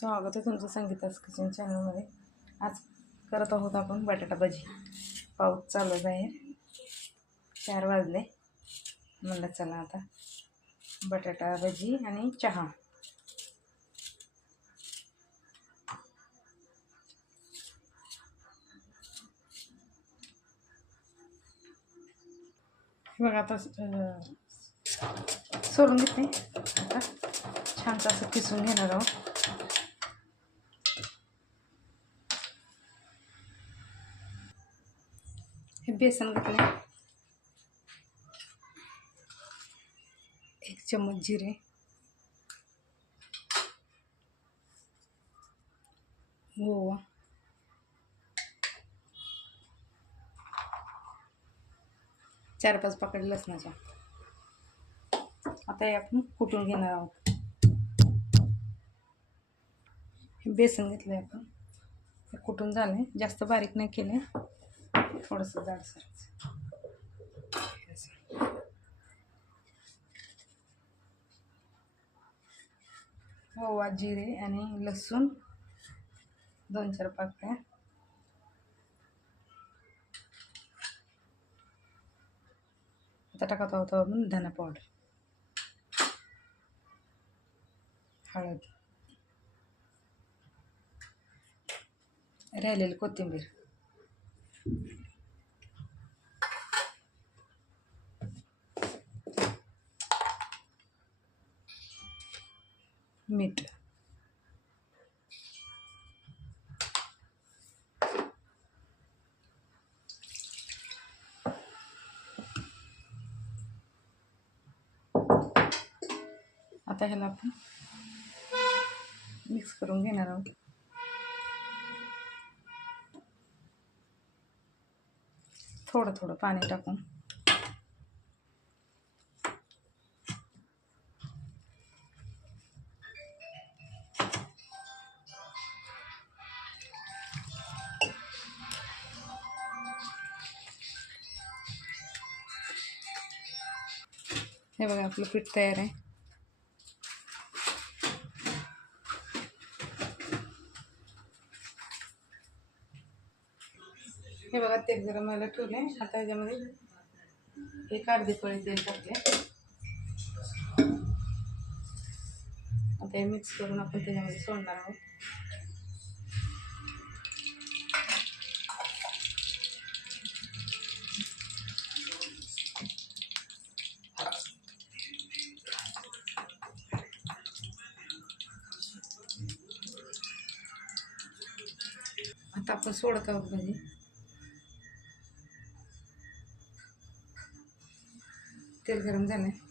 स्वागत आहे तुमचं संगीतास किचन चॅनलमध्ये. आज करत आहोत आपण बटाटा भजी. पाऊस चालू आहे. बाहेर चार वाजले. म्हणलं चला आता बटाटा भजी आणि चहा. बघा आता सोडून घेते आता छानसं असं किसून घेणार आहोत. बेसन घातलं एक चम्मच जिरे. गोवा चार पाच पाकड लसणाच्या. आता हे आपण कुटून घेणार आहोत. हे बेसन घेतलं आहे आपण. कुठून कुटून झाले जास्त बारीक नाही केलं थोडंसं जाडसर ओवा हो, जिरे आणि लसूण दोन चार पाकळ्या. आता टाकत आहोत आपण धना पावडर हळद. राहिलेली कोथिंबीर. मीठ आता ह्याला आपण मिक्स करून घेणार आहोत थोडं थोडं पाणी हे बघा आपलं पीठ तयार आहे. हे बघा तेल जरा मला ठेवले. आता ह्याच्यामध्ये एक अर्धी पळी तेल टाकले आता हे मिक्स करून आपण त्याच्यामध्ये सोडणार आहोत. आता आपण सोडत आहोत भाजी तेल गरम झालं आहे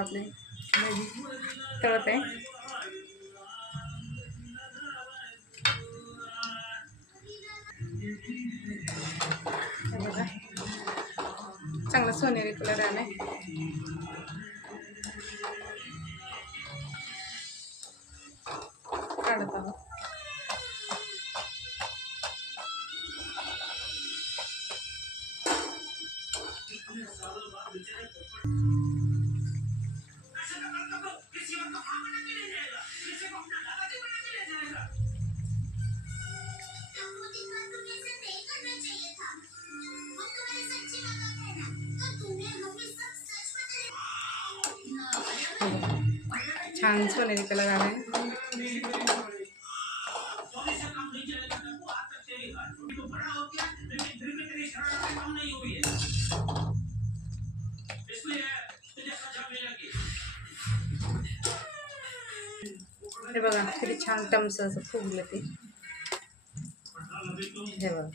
बघा आपली. तळत आहे. बघा. चांगला सोनेरी कलर आलाय. काढत आहोत. छान सोनेरी कलर आलाय हे बघा किती छान टमस असं फुगलं ते. हे बघा.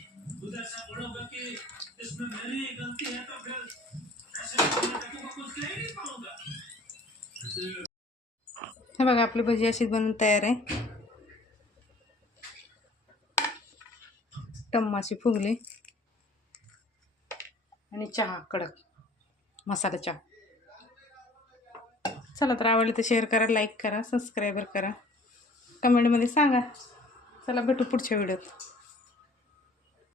हे बघा आपली भजी अशीच बनवून तयार आहे. टम्माशी फुगली. आणि चहा कडक मसाला चहा. चला तर आवडलं तर शेअर करा लाईक करा सबस्क्राईबर करा. कमेंटमध्ये सांगा. चला भेटू पुढच्या व्हिडिओत